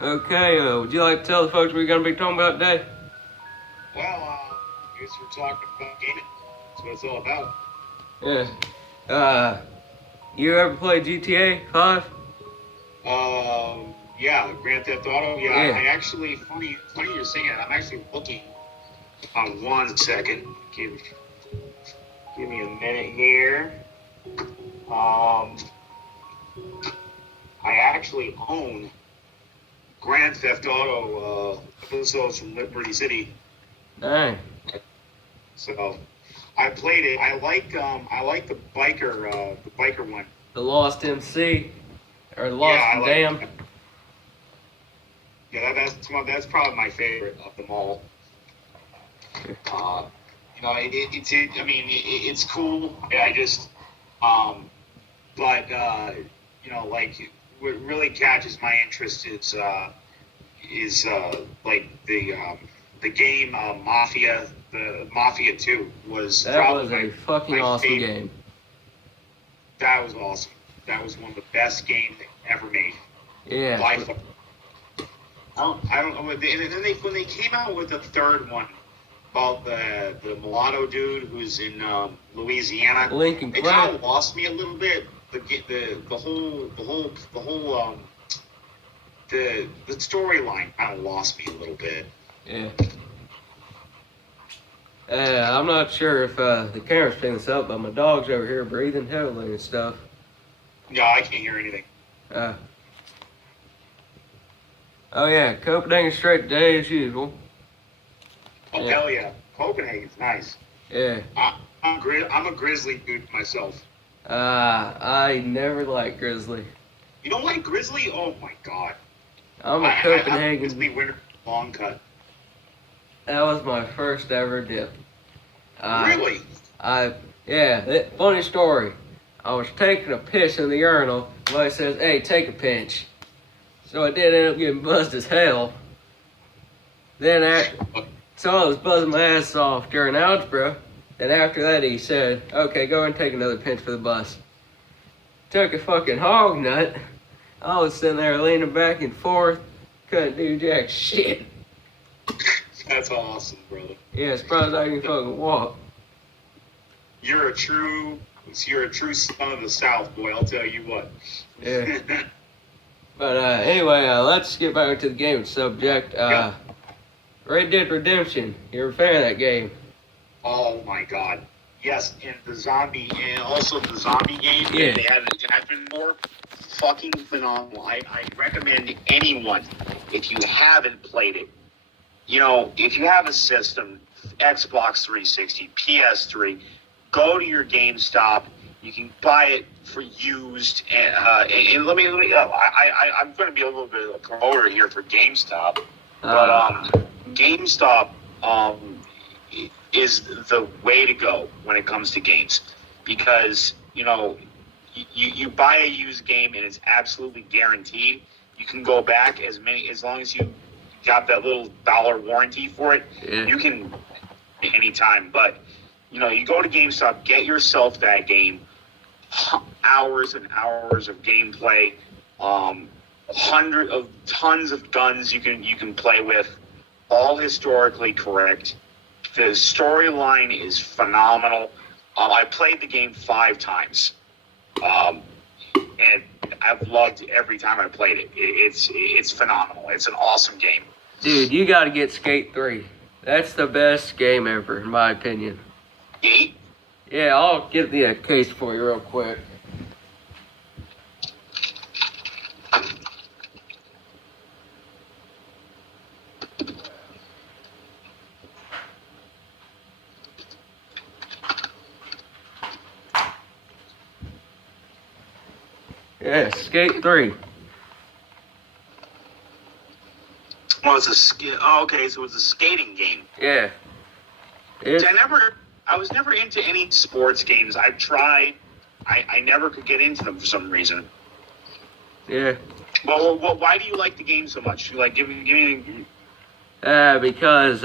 Okay, would you like to tell the folks what we're going to be talking about today? Well, I guess we're talking about gaming. That's what it's all about. Yeah. You ever played GTA 5? Yeah, Grand Theft Auto. Yeah, Yeah. I actually, funny you're saying it. I'm actually looking on 1 second. Give me a minute here. I actually own Grand Theft Auto episodes from Liberty City. Dang. So I played it. I like the biker one. The Lost MC? Or the Lost and Damned? Yeah, that's probably my favorite of them all. It's cool. I just, what really catches my interest is like the game Mafia. The Mafia 2 was that was a fucking awesome favorite. game. That was awesome. That was one of the best games ever made. Yeah. By far. I don't know. When they came out with the third one about the mulatto dude who's in Louisiana, Lincoln it Clyde. kind of lost me a little bit. The storyline kind of lost me a little bit. Yeah. I'm not sure if the camera's picking this up, but my dog's over here breathing heavily and stuff. Yeah, I can't hear anything. Oh yeah, Copenhagen straight today as usual. Oh Yeah. hell yeah, Copenhagen's nice. Yeah. I'm a Grizzly dude myself. I never liked Grizzly. You don't like Grizzly? Oh my god. I'm a Copenhagen. Grizzly winter long cut. That was my first ever dip. Really? Funny story. I was taking a piss in the urinal. Somebody says, "Hey, take a pinch." So I did end up getting buzzed as hell. So I was buzzing my ass off during algebra. And after that he said, "Okay, go and take another pinch for the bus." Took a fucking hog nut. I was sitting there leaning back and forth. Couldn't do jack shit. That's awesome, brother. Yeah, surprised I can fucking walk. You're a true son of the South, boy. I'll tell you what. Yeah. But anyway, let's get back into the game subject. Red Dead Redemption. You're a fan of that game? Oh my god. Yes, and the zombie game. Yeah. They had attachment more. Fucking phenomenal. I recommend anyone, if you haven't played it, if you have a system, Xbox 360, PS3, go to your GameStop. You can buy it for used. And I'm going to be a little bit of a promoter here for GameStop. But GameStop is the way to go when it comes to games. Because, you buy a used game and it's absolutely guaranteed. You can go back as long as you got that little $1 warranty for it. Yeah. You can anytime. But you go to GameStop, get yourself that game. Hours and hours of gameplay. Tons of guns you can play with. All historically correct. The storyline is phenomenal. I played the game 5 times. And I've loved every time I played it. It's phenomenal. It's an awesome game. Dude, you gotta get Skate 3. That's the best game ever, in my opinion. Skate? Yeah, I'll get the case for you real quick. Yeah, Skate 3. Well, it's okay, so it's a skating game. Yeah. I was never into any sports games. I've tried. I never could get into them for some reason. Yeah. Well, why do you like the game so much? You like give me. Because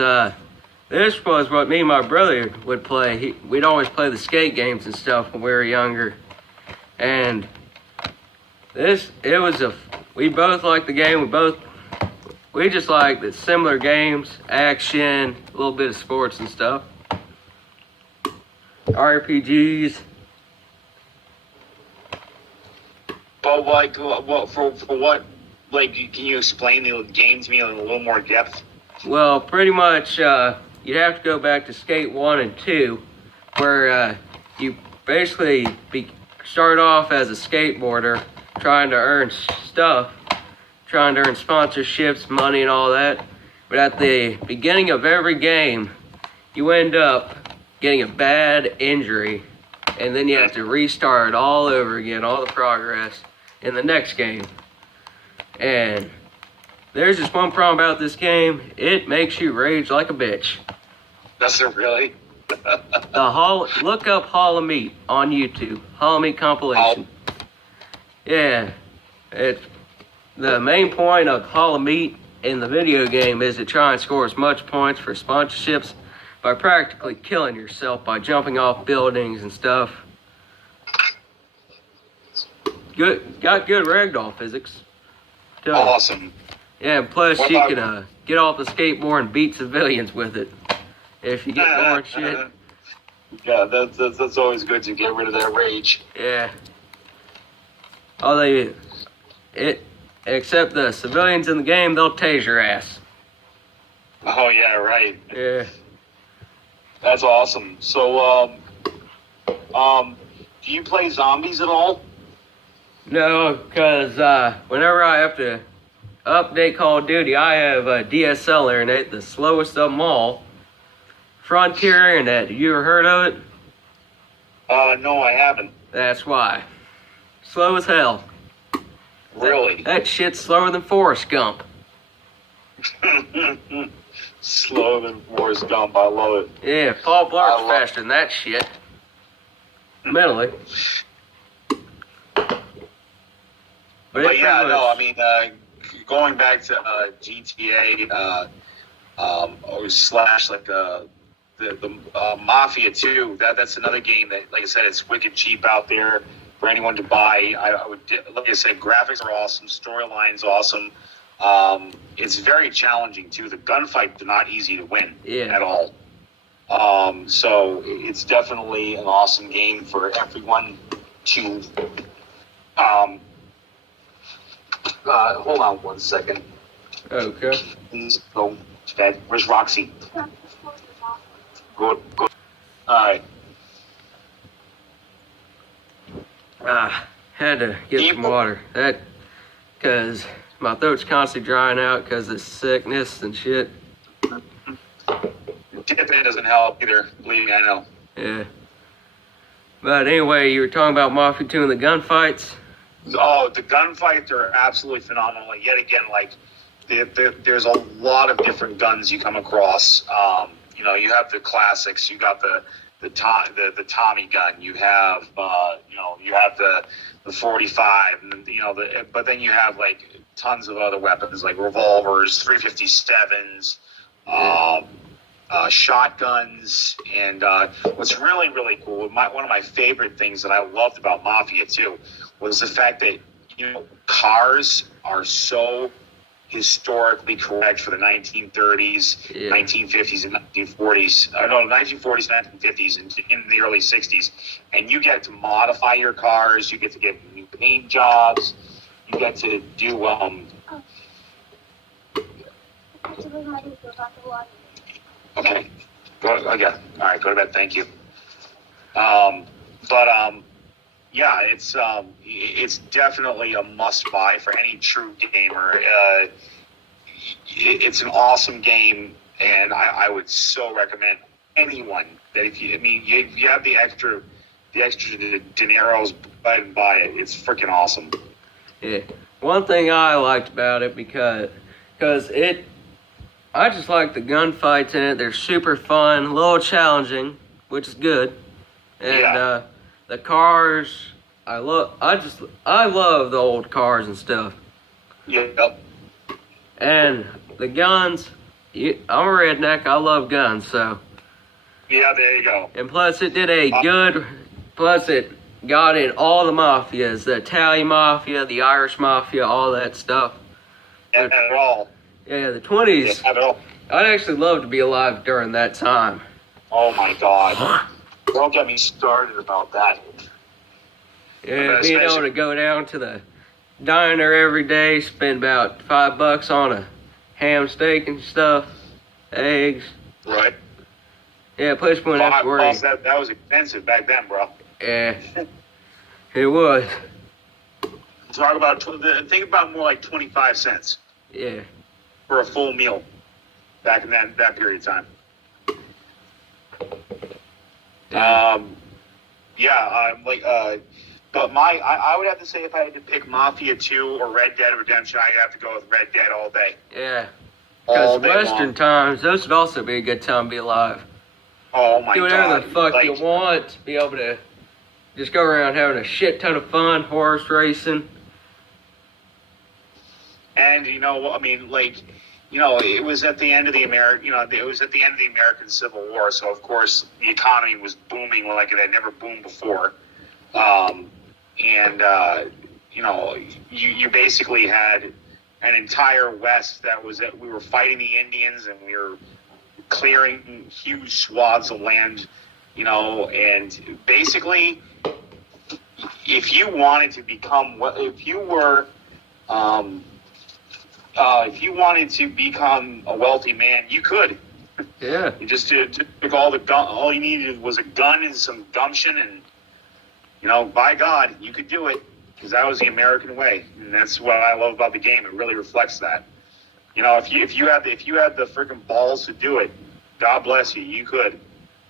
this was what me and my brother would play. We'd always play the skate games and stuff when we were younger, and we both liked the game. We both We just like the similar games, action, a little bit of sports and stuff. RPGs. But like, what for what? Like, can you explain the game to me in a little more depth? Well, pretty much, you'd have to go back to Skate 1 and 2, where you basically start off as a skateboarder, trying to earn stuff, trying to earn sponsorships, money, and all that. But at the beginning of every game, you end up getting a bad injury, and then you have to restart all over again, all the progress in the next game. And there's just one problem about this game: it makes you rage like a bitch. Does it really? Look up Hall of Meat on YouTube. Hall of Meat compilation. Yeah, it's the main point of Hall of Meat in the video game is to try and score as much points for sponsorships by practically killing yourself by jumping off buildings and stuff. Got good ragdoll physics. Awesome. Yeah, and plus What you about- can get off the skateboard and beat civilians with it if you get bored shit. Yeah, that's always good to get rid of that rage. Yeah. Except the civilians in the game, they'll tase your ass. Oh yeah, right. Yeah. That's awesome. So, do you play zombies at all? No, because whenever I have to update Call of Duty, I have a DSL internet, the slowest of them all. Frontier Internet, have you ever heard of it? No, I haven't. That's why. Slow as hell. Really? That shit's slower than Forrest Gump. Slower than Forrest Gump. I love it. Yeah, Paul Blart's faster than that shit. Mentally. But yeah, no, I mean, going back to GTA, or slash like the Mafia 2, that's another game that, like I said, it's wicked cheap out there for anyone to buy. I would, like I said, graphics are awesome, storyline's awesome. It's very challenging too. The gunfights are not easy to win at all. So it's definitely an awesome game for everyone to. Hold on one second. Okay. Please go to bed. Where's Roxy? Good. All right. Had to get some water. Because my throat's constantly drying out because of sickness and shit. Dipping doesn't help either. Believe me, I know. Yeah. But anyway, you were talking about Mafia 2 and the gunfights. Oh, the gunfights are absolutely phenomenal. Yet again, like, there's a lot of different guns you come across. You have the classics. You got the Tommy gun. You have you have the 45, and but then you have like tons of other weapons like revolvers, 357s, shotguns, and what's really, really cool. One of my favorite things that I loved about Mafia 2 was the fact that cars are so historically correct for the 1930s, 1950s, and 1940s. 1940s, 1950s, and in the early 60s. And you get to modify your cars. You get to get new paint jobs. You get to do Okay. All right. Go to bed. Thank you. Yeah, it's definitely a must buy for any true gamer. It's an awesome game, and I would so recommend anyone that if you have the extra dineros, buy it. It's freaking awesome. Yeah. One thing I liked about it because I just like the gunfights in it. They're super fun, a little challenging, which is good. And the cars, I love the old cars and stuff. Yep. And the guns, I'm a redneck. I love guns, so. Yeah, there you go. And plus, it got in all the mafias, the Italian mafia, the Irish mafia, all that stuff. And all. Yeah, the 20s. Yeah, have it all. I'd actually love to be alive during that time. Oh my God. Don't get me started about that. Yeah, being able to go down to the diner every day, spend about $5 on a ham steak and stuff, eggs. Right. Yeah, plus we wouldn't have to worry. That was expensive back then, bro. Yeah, it was. Talk about think about more like 25 cents. Yeah. For a full meal back in that period of time. But I would have to say if I had to pick Mafia 2 or Red Dead Redemption, I'd have to go with Red Dead all day. Yeah. Because Western times, those would also be a good time to be alive. Oh my God. Do whatever the fuck you want. Be able to just go around having a shit ton of fun, horse racing. And it was at the end of the American Civil War, so of course the economy was booming like it had never boomed before. You basically had an entire West we were fighting the Indians and we were clearing huge swaths of land, and basically if you wanted to become a wealthy man, you could. Yeah. You just took all you needed was a gun and some gumption, and by God, you could do it, because that was the American way, and that's what I love about the game. It really reflects that. If you had the freaking balls to do it, God bless you. You could.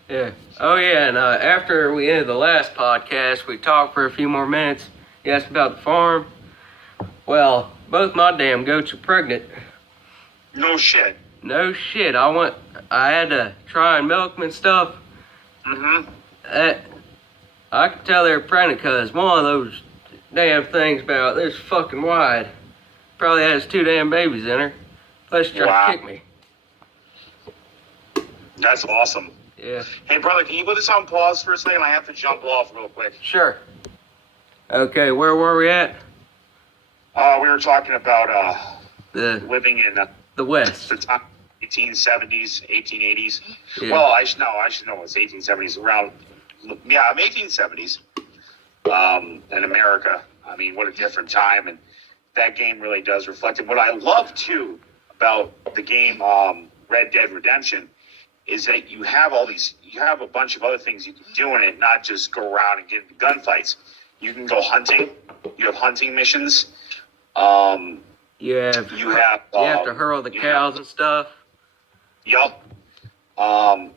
Yeah. Oh yeah. And after we ended the last podcast, we talked for a few more minutes. You asked about the farm. Well, both my damn goats are pregnant. No shit. No shit. I had to try and milk them and stuff. Mm-hmm. I could tell they're pregnant because one of those damn things about this fucking wide probably has 2 damn babies in her. Plus try to kick me. That's awesome. Yeah. Hey, brother, can you put this on pause for a second? I have to jump off real quick. Sure. Okay, where were we at? We were talking about living in the West. The time 1870s, 1880s. Yeah. Well, I should know it's 1870s around. Yeah, 1870s. In America. I mean, what a different time, and that game really does reflect it. What I love too about the game Red Dead Redemption is that you have a bunch of other things you can do in it, not just go around and get into gunfights. You can go hunting. You have hunting missions. You have to hurl the cows and stuff. Yup. You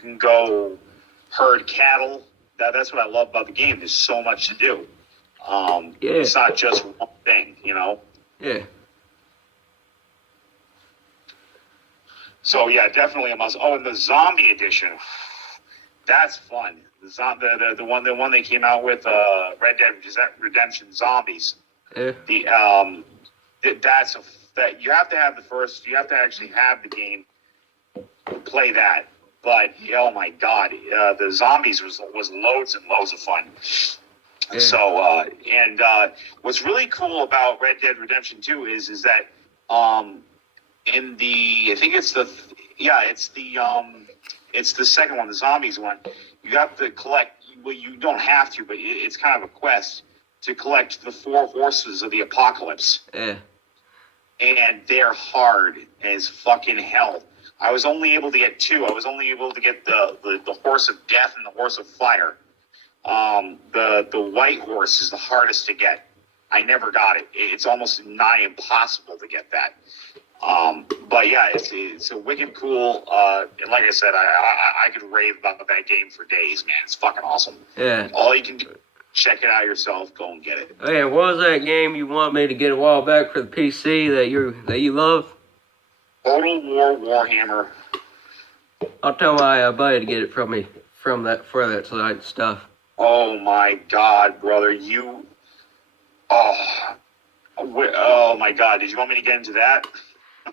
can go herd cattle. That's what I love about the game. There's so much to do. It's not just one thing, Yeah. So yeah, definitely a must. Oh, and the zombie edition, that's fun. The one they came out with, Red Dead Redemption Zombies. Yeah. That you have to have the first. You have to actually have the game to play that. But oh my God, the zombies was loads and loads of fun. Yeah. So what's really cool about Red Dead Redemption 2 is that in the it's the second one, the zombies one, you have to collect. Well, you don't have to, but it's kind of a quest to collect the 4 horses of the apocalypse. Yeah. And they're hard as fucking hell. I was only able to get 2. I was only able to get the horse of death and the horse of fire. The white horse is the hardest to get. I never got it. It's almost nigh impossible to get that. But yeah, it's a wicked cool. And like I said, I could rave about that game for days, man. It's fucking awesome. Yeah. All you can do, check it out yourself. Go and get it. Oh yeah, what was that game you want me to get a while back for the PC that you love? Total War Warhammer. I'll tell my buddy to get it from me for that side stuff. Oh my God, brother, oh my God, did you want me to get into that?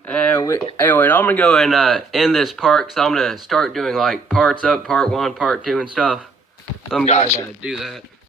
Anyway, I'm gonna go and end this part because I'm gonna start doing like parts up, part 1, part 2, and stuff. So I'm gonna do that.